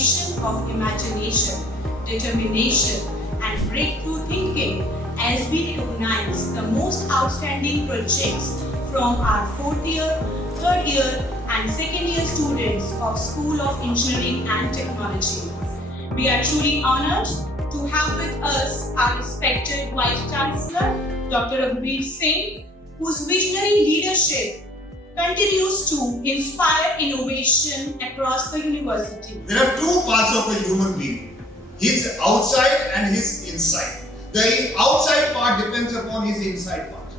celebration of imagination, determination, and breakthrough thinking as we recognize the most outstanding projects from our fourth year, third year, and second year students of School of Engineering and Technology. We are truly honored to have with us our respected Vice Chancellor, Dr. Abhir Singh, whose visionary leadership continues to inspire innovation across the university. There are two parts of the human being, his outside and his inside. The outside part depends upon his inside part.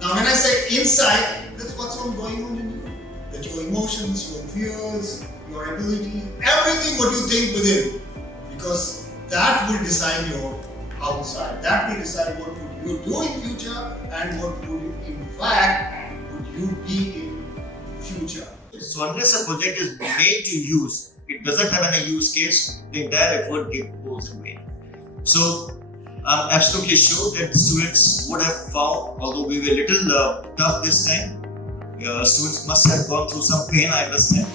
Now when I say inside, that's what's all going on in you. That's your emotions, your fears, your ability, everything what you think within. Because that will decide your outside. That will decide what would you do in future and what would in fact would you be in future. So unless a project is made to use, it doesn't have any use case, the entire effort goes in vain. So I'm absolutely sure that the students would have found, although we were a little tough this time, students must have gone through some pain, I understand,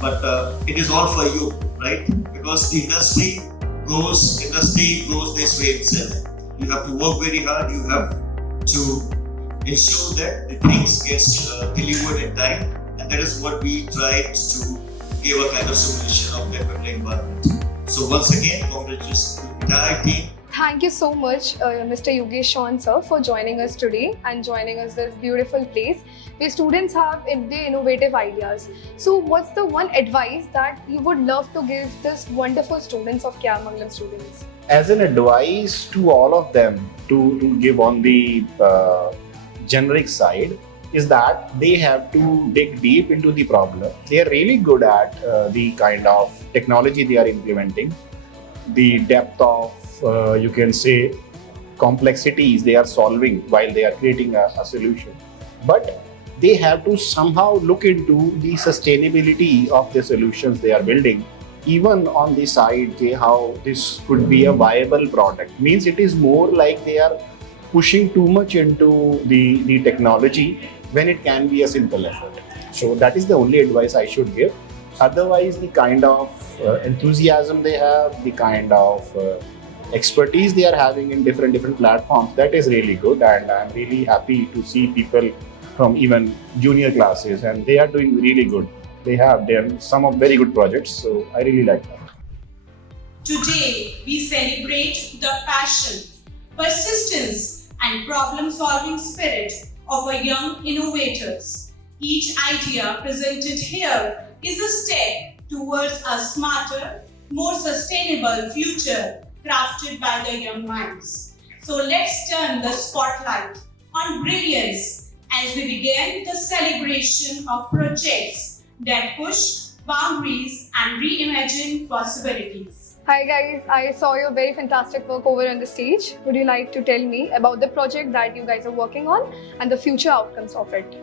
but it is all for you, right? Because the industry goes this way itself. You have to work very hard, you have to ensure that the things get delivered in time, and that is what we tried to give a kind of simulation of that particular environment. So once again, congratulations to the entire team. Thank you so much, Mr. Yogesh sir, for joining us today and joining us this beautiful place where students have their innovative ideas. So what's the one advice that you would love to give this wonderful students of Mangalam students? As an advice to all of them to give on the generic side is that they have to dig deep into the problem. They are really good at the kind of technology they are implementing, the depth of you can say complexities they are solving while they are creating a solution. But they have to somehow look into the sustainability of the solutions they are building, even on the side how this could be a viable product. Means it is more like they are pushing too much into the technology when it can be a simple effort. So that is the only advice I should give. Otherwise, the kind of enthusiasm they have, the kind of expertise they are having in different platforms, that is really good, and I'm really happy to see people from even junior classes, and they are doing really good. They have some of very good projects, so I really like that. Today, we celebrate the passion, persistence, and problem-solving spirit of our young innovators. Each idea presented here is a step towards a smarter, more sustainable future crafted by the young minds. So let's turn the spotlight on brilliance as we begin the celebration of projects that push boundaries and reimagine possibilities. Hi guys, I saw your very fantastic work over on the stage. Would you like to tell me about the project that you guys are working on and the future outcomes of it?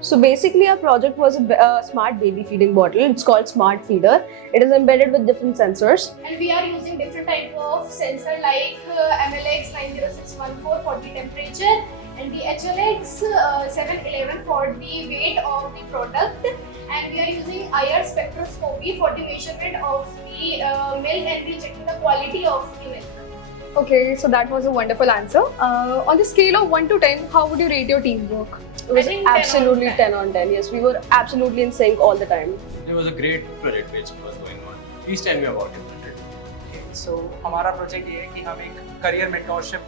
So basically our project was a smart baby feeding bottle. It's called Smart Feeder. It is embedded with different sensors. And we are using different type of sensor like MLX 90614 for the temperature and the HLX 711 for the weight of the product. And we are using IR spectroscopy for the measurement of the milk and the checking the quality of the milk. Okay, so that was a wonderful answer. On the scale of 1 to 10, how would you rate your teamwork? It was absolutely 10 on 10. Yes, we were absolutely in sync all the time. It was a great project which was going on. Please tell me about your project. Okay, so हमारा project ये है कि हम एक career mentorship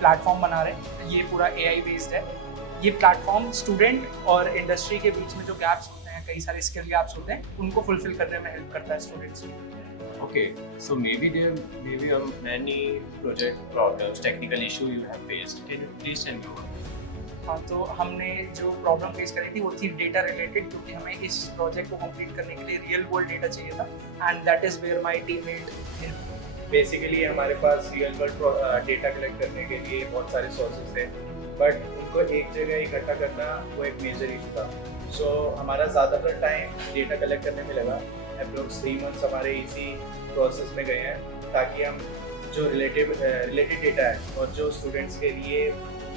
platform बना रहे हैं. ये पूरा AI based है. ये platform student और industry के बीच में जो gaps होते हैं, कई सारे skill gaps होते हैं, उनको fulfill करने में help करता है students की. Okay, so maybe there are many project problems, technical issue you have faced. Can you please tell me about it? हाँ, तो हमने जो प्रॉब्लम फेस करी थी वो थी डेटा रिलेटेड, क्योंकि हमें इस प्रोजेक्ट को कंप्लीट करने के लिए रियल वर्ल्ड डेटा चाहिए था, and that is where my teammate help. Basically हमारे पास रियल वर्ल्ड डेटा कलेक्ट करने के लिए बहुत सारे सोर्सेज थे, बट उनको एक जगह इकट्ठा करना वो एक मेजर इशू था. सो हमारा ज़्यादातर टाइम डेटा कलेक्ट करने में लगा. अप्रोक्स 3 months हमारे इसी प्रोसेस में गए हैं ताकि हम जो रिलेटेड डेटा है और जो स्टूडेंट्स के लिए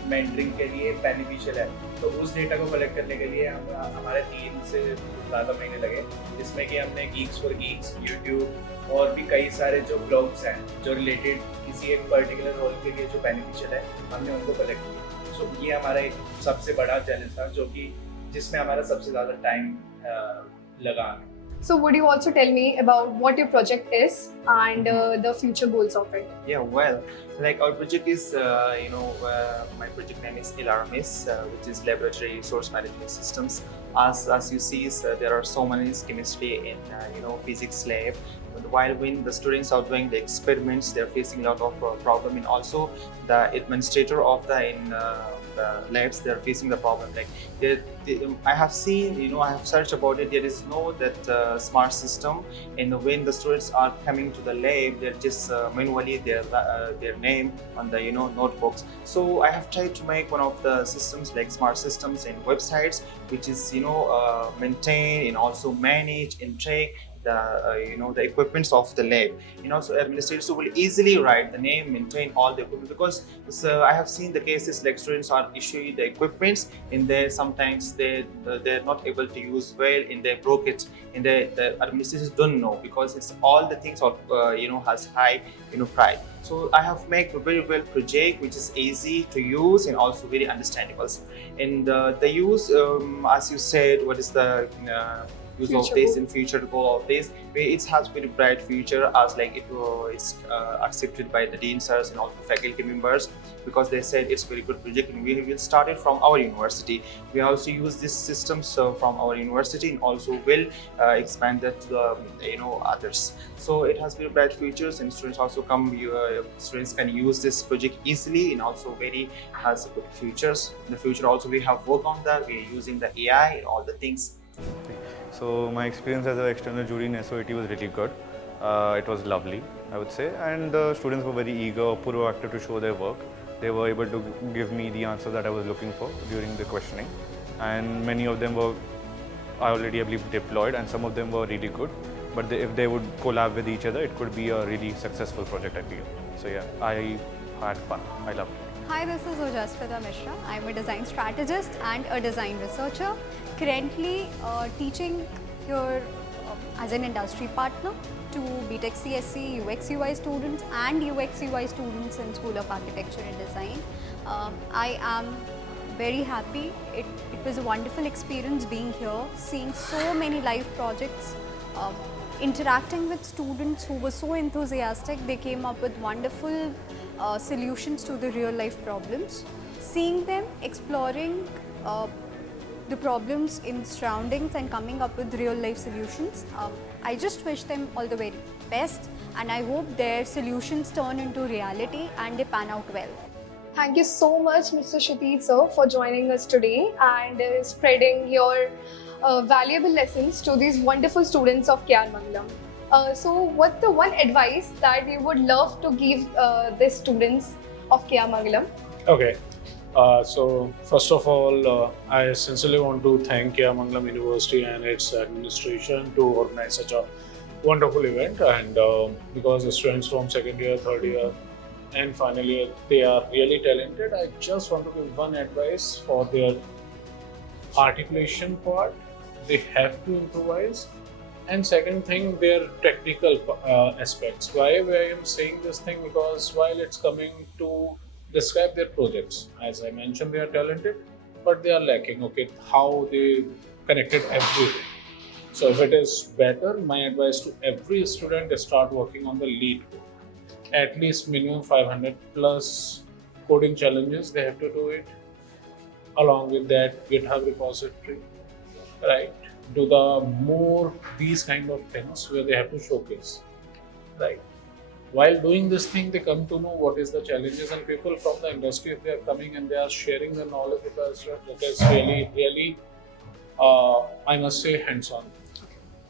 मेंटरिंग के लिए बेनिफिशियल है, तो उस डेटा को कलेक्ट करने के लिए हमारे 3 से ज़्यादा महीने लगे, जिसमें कि हमने गीक्स फॉर गीक्स, यूट्यूब और भी कई सारे जो ब्लॉग्स हैं जो रिलेटेड किसी एक पर्टिकुलर रोल के लिए जो बेनिफिशियल है, हमने उनको कलेक्ट किया। सो ये हमारा एक सबसे बड़ा चैलेंज था, जो कि जिसमें हमारा सबसे ज़्यादा टाइम लगा। So would you also tell me about what your project is and the future goals of it? Yeah, well, like our project is, my project name is LRMS, which is Laboratory Resource Management Systems. As you see, there are so many chemistry in, physics lab. While when the students are doing the experiments, they're facing a lot of problem, and also the administrator of the labs, they're facing the problem. Like I have seen, I have searched about it. There is no that smart system, and when the students are coming to the lab, they're just manually their name on the notebooks. So I have tried to make one of the systems like smart systems and websites, which is maintain and also manage and track the equipments of the lab. So administrators will easily write the name, maintain all the equipment, because I have seen the cases like students are issuing the equipments and they sometimes they're not able to use well, and they broke it, and the administrators don't know, because it's all the things of has high price. So I have made a very well project which is easy to use and also very understandable. And the use, as you said, what is the use Future of this goal. in future goal of this, it has very bright future, as like it is accepted by the dean sirs and also faculty members, because they said it's very good project, and we will start it from our university. We also use this system from our university, and also will expand that to the others. So it has very bright futures, and students also students can use this project easily, and also very has good futures. In the future also we have work on that. We are using the AI and all the things. So my experience as an external jury in SOET was really good. It was lovely, I would say, and the students were very eager, proactive to show their work. They were able to give me the answer that I was looking for during the questioning, and many of them were already, I believe, deployed, and some of them were really good. But if they would collab with each other, it could be a really successful project, I feel. So yeah, I had fun. I loved it. Hi, this is Ojasvita Mishra. I'm a design strategist and a design researcher. Currently teaching here as an industry partner to BTech CSC, UX UI students and UX UI students in School of Architecture and Design. I am very happy. It was a wonderful experience being here, seeing so many live projects, interacting with students who were so enthusiastic. They came up with wonderful solutions to the real life problems. Seeing them exploring the problems in surroundings and coming up with real life solutions. I just wish them all the very best, and I hope their solutions turn into reality and they pan out well. Thank you so much, Mr. Kshitiz sir, for joining us today and spreading your valuable lessons to these wonderful students of Mangalam. So what's the one advice that you would love to give the students of Mangalam? Okay. So first of all, I sincerely want to thank Mangalam University and its administration to organize such a wonderful event, and because the students from second year, third year and final year, they are really talented. I just want to give one advice for their articulation part. They have to improvise. And second thing, their technical aspects. Why I am saying this thing? Because while it's coming to describe their projects, as I mentioned, they are talented, but they are lacking, how they connected everything. So if it is better, my advice to every student is start working on the lead code. At least minimum 500 plus coding challenges, they have to do it. Along with that, GitHub repository, right? Do the more these kind of things where they have to showcase, right? While doing this thing, they come to know what is the challenges, and people from the industry, if they are coming and they are sharing the knowledge with us, it is really, really, I must say, hands-on.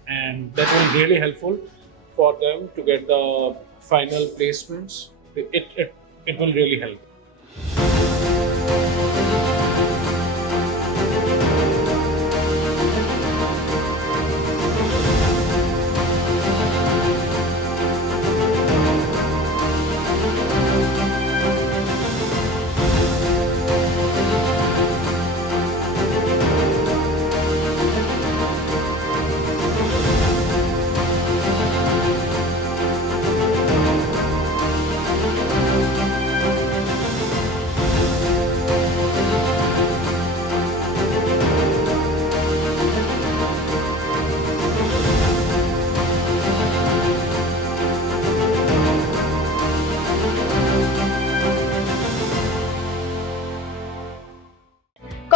And that will be really helpful for them to get the final placements. It will really help.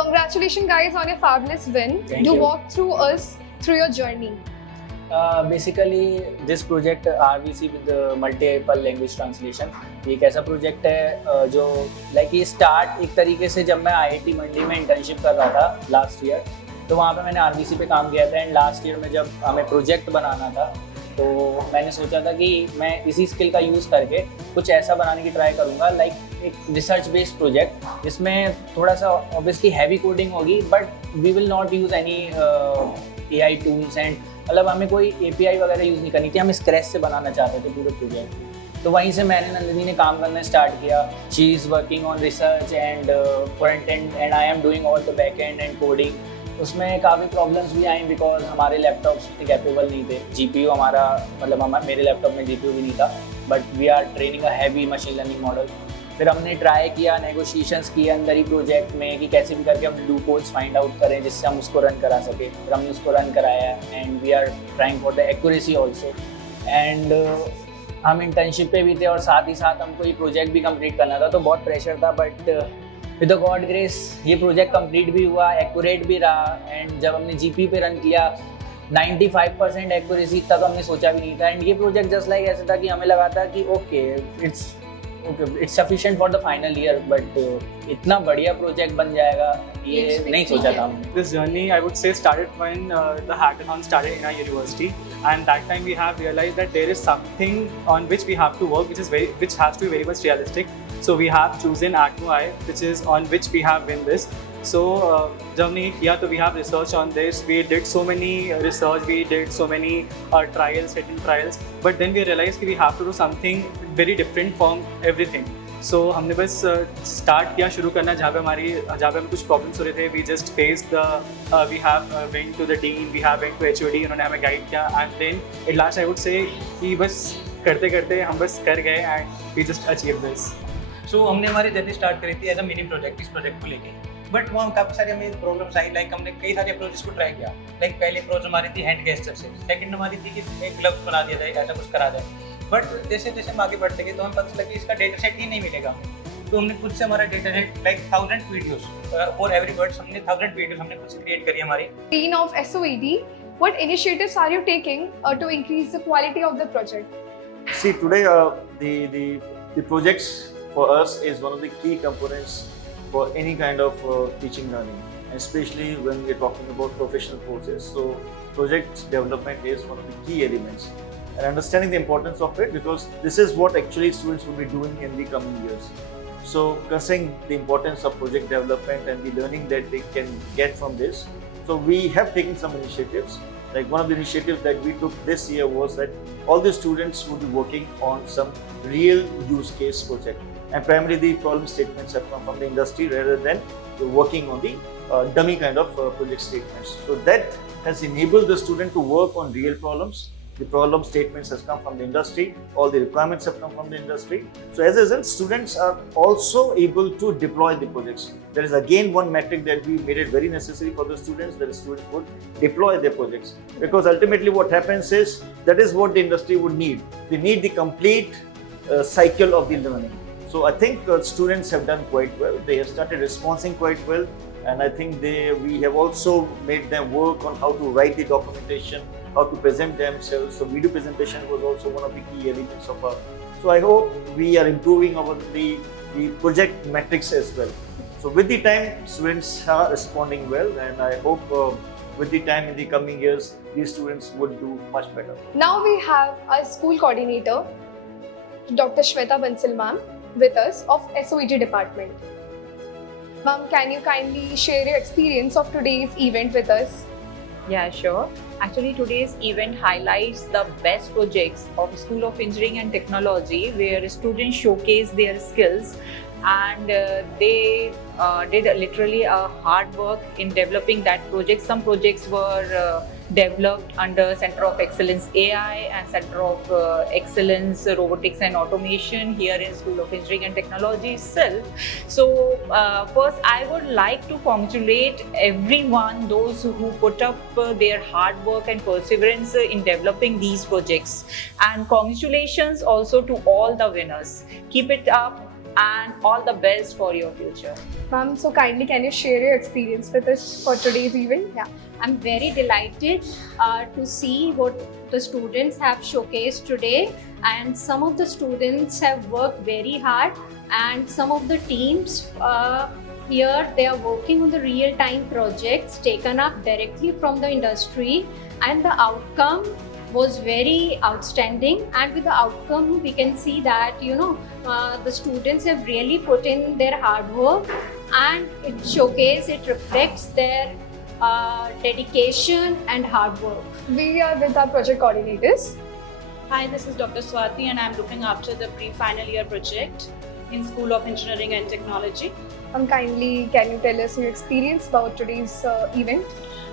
Congratulations guys on your fabulous win. Thank Do you. walk through us through your journey. Basically this project RVC with the multiple language translation ये एक ऐसा project है जो like ये start एक तरीके से जब मैं IIT मंडी में इंटर्नशिप कर रहा था लास्ट ईयर, तो वहाँ पे मैंने RVC पे काम किया था एंड लास्ट ईयर में जब हमें प्रोजेक्ट बनाना था तो मैंने सोचा था कि मैं इसी स्किल का यूज़ करके कुछ ऐसा बनाने की ट्राई करूँगा लाइक एक रिसर्च बेस्ड प्रोजेक्ट जिसमें थोड़ा सा ऑब्वियसली हैवी कोडिंग होगी but we will not use any AI tools and मतलब हमें कोई API वगैरह यूज़ नहीं करनी थी, हम स्क्रैच से बनाना चाहते थे पूरे प्रोजेक्ट। तो वहीं से मैंने नंदिनी ने काम करना स्टार्ट किया। She is working on research and front end and I am doing all the back and and coding. उसमें काफ़ी प्रॉब्लम्स भी आई बिकॉज हमारे लैपटॉप्स इतने कैपेबल नहीं थे। GPU हमारा मतलब मेरे लैपटॉप में GPU भी नहीं था but we are training a heavy machine learning model. फिर हमने ट्राई किया, नेगोशिएशंस किए अंदर ही प्रोजेक्ट में कि कैसे भी करके हम लूप होल्स फाइंड आउट करें जिससे हम उसको रन करा सके। फिर हमने उसको रन कराया and we are trying for the accuracy also and हम इंटर्नशिप पे भी थे और साथ ही साथ हमको ये प्रोजेक्ट भी कंप्लीट करना था, तो बहुत प्रेशर था but with the God grace ये प्रोजेक्ट कंप्लीट भी हुआ, एक्यूरेट भी रहा एंड जब हमने GPU पे रन किया 95% एक्यूरेसी तक हमने सोचा भी नहीं था एंड ये प्रोजेक्ट जस्ट लाइक ऐसा था कि हमें लगा था कि okay it's sufficient for the final year but इतना बढ़िया प्रोजेक्ट बन जाएगा ये नहीं सोचा था हमने। This journey I would say started when the hackathon started in our university and that time we have realized that there is something on which we have to work which has to be very much realistic. So we have chosen ACMI which is on which we have win this. So जब हमने ये किया तो we have research on this, we did so many research, we did so many trials, hidden trials, but then we realized कि we have to do something very different from everything. So हमने बस start किया, शुरू करना जहाँ पे हमें कुछ प्रॉब्लम्स हो रहे थे। We just faced we have went to the dean, we have went to HOD, उन्होंने हमें गाइड किया and then at last I would say कि बस करते करते हम बस कर गए and we just achieved this. सो हमने हमारी जर्नी स्टार्ट करी थी एज अ मिनी प्रोजेक्ट इस प्रोजेक्ट को लेके, बट वहाँ काफ़ी सारी हमें प्रॉब्लम्स आई। लाइक हमने कई सारे अप्रोचेस को ट्राई किया। लाइक पहली अप्रोच हमारी थी हैंड गेस्चर से, सेकंड हमारी थी कि एक ग्लव्स बना दिया जाए, ऐसा कुछ करा जाए। बट जैसे जैसे हम आगे बढ़ते गए तो हमें पता चला कि इसका डेटा सेट ही नहीं मिलेगा। तो हमने खुद से हमारा data set like 1000 videos for every words, हमने 1000 वीडियोस हमने खुद से क्रिएट करी हमारी। Dean of SOED, what initiatives are you taking to increase the quality of the project? See, today the projects for us is one of the key components for any kind of teaching learning, especially when we're talking about professional courses. So project development is one of the key elements and understanding the importance of it because this is what actually students will be doing in the coming years. So considering the importance of project development and the learning that they can get from this, so we have taken some initiatives. Like one of the initiatives that we took this year was that all the students would be working on some real use case project. And primarily the problem statements have come from the industry rather than working on the dummy kind of project statements. So that has enabled the student to work on real problems. The problem statements has come from the industry, all the requirements have come from the industry. So as a result, students are also able to deploy the projects. There is again one metric that we made it very necessary for the students, that students would deploy their projects. Because ultimately what happens is, that is what the industry would need. They need the complete cycle of the learning. So I think students have done quite well. They have started responding quite well, and I think we have also made them work on how to write the documentation, how to present themselves. So video presentation was also one of the key elements of our. So I hope we are improving our the project metrics as well. So with the time, students are responding well, and I hope with the time in the coming years, these students would do much better. Now we have our school coordinator, Dr. Shweta Bansal ma'am, with us of SOED department. Ma'am, can you kindly share your experience of today's event with us? Yeah, sure. Actually, today's event highlights the best projects of School of Engineering and Technology, where students showcase their skills and they did literally a hard work in developing that project. Some projects were developed under Center of Excellence AI and Center of Excellence Robotics and Automation here in School of Engineering and Technology itself. So first I would like to congratulate everyone, those who put up their hard work and perseverance in developing these projects, and congratulations also to all the winners. Keep it up and all the best for your future. Ma'am, so kindly can you share your experience with us for today's event? Yeah, I'm very delighted to see what the students have showcased today, and some of the students have worked very hard, and some of the teams here, they are working on the real-time projects taken up directly from the industry, and the outcome was very outstanding. And with the outcome we can see that the students have really put in their hard work, and it reflects their dedication and hard work. We are with our project coordinators. Hi, this is Dr. Swati and I'm looking after the pre-final year project in School of Engineering and Technology. Kindly can you tell us your experience about today's event?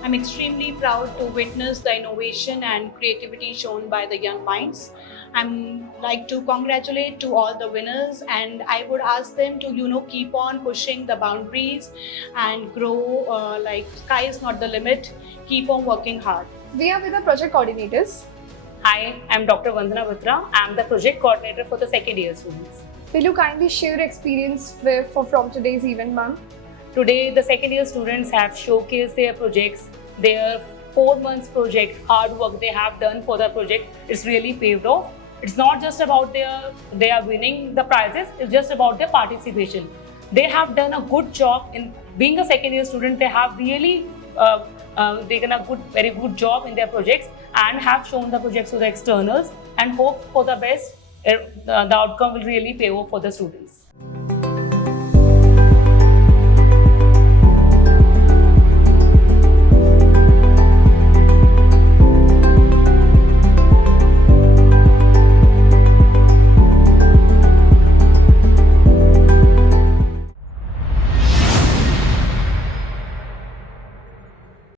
I'm extremely proud to witness the innovation and creativity shown by the young minds. I'm like to congratulate to all the winners, and I would ask them to keep on pushing the boundaries and grow. Like sky is not the limit. Keep on working hard. We are with the project coordinators. Hi, I'm Dr. Vandana Batra. I'm the project coordinator for the second year students. Will you kindly share your experience from today's event, ma'am? Today, the second year students have showcased their projects, their 4 months project, hard work they have done for the project. It's really paved off. It's not just about they are winning the prizes, it's just about their participation. They have done a good job in being a second year student. They have really taken a very good job in their projects and have shown the projects to the externals, and hope for the best. The outcome will really pay off for the students.